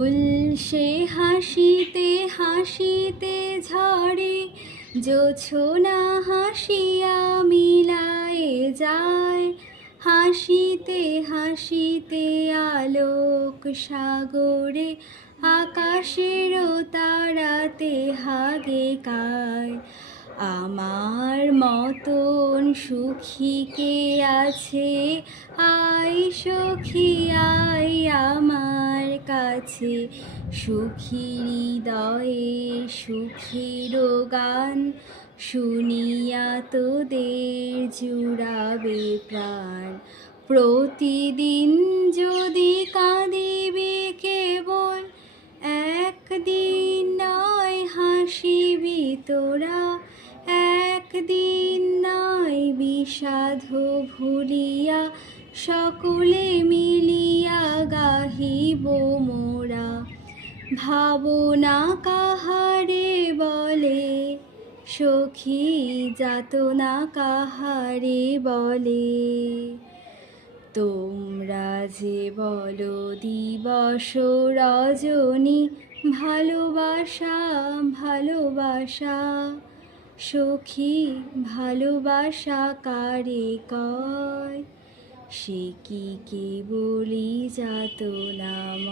ফুল সে হাসিতে হাসিতে ঝরে, জোছনা হাসিয়া মিলায়ে যায়। হাসিতে হাসিতে আলোক সাগরে, আকাশেরও তারাতে হাগে কায়। আমার মতন সুখী কে আছে, আয় সখী আয় আমার কাছে। সুখী হৃদয়ে সুখের গান, শুনিয়া তোদের জুড়াবে প্রাণ। প্রতিদিন যদি কাঁদিবি কেবল, একদিন নয় হাসিবি তোরা। একদিন নয় বিষাদ ভুলিয়া, সকলে মিলিয়া গাহিব মোরা। ভাবনা কাহারে বলে সখী, যাতনা কাহারে বলে। তোমরা যে বলো দিবস রজনী, ভালোবাসা ভালোবাসা। সখী ভালোবাসা কারে কয়, সে কি কেবলই যাতনাময়।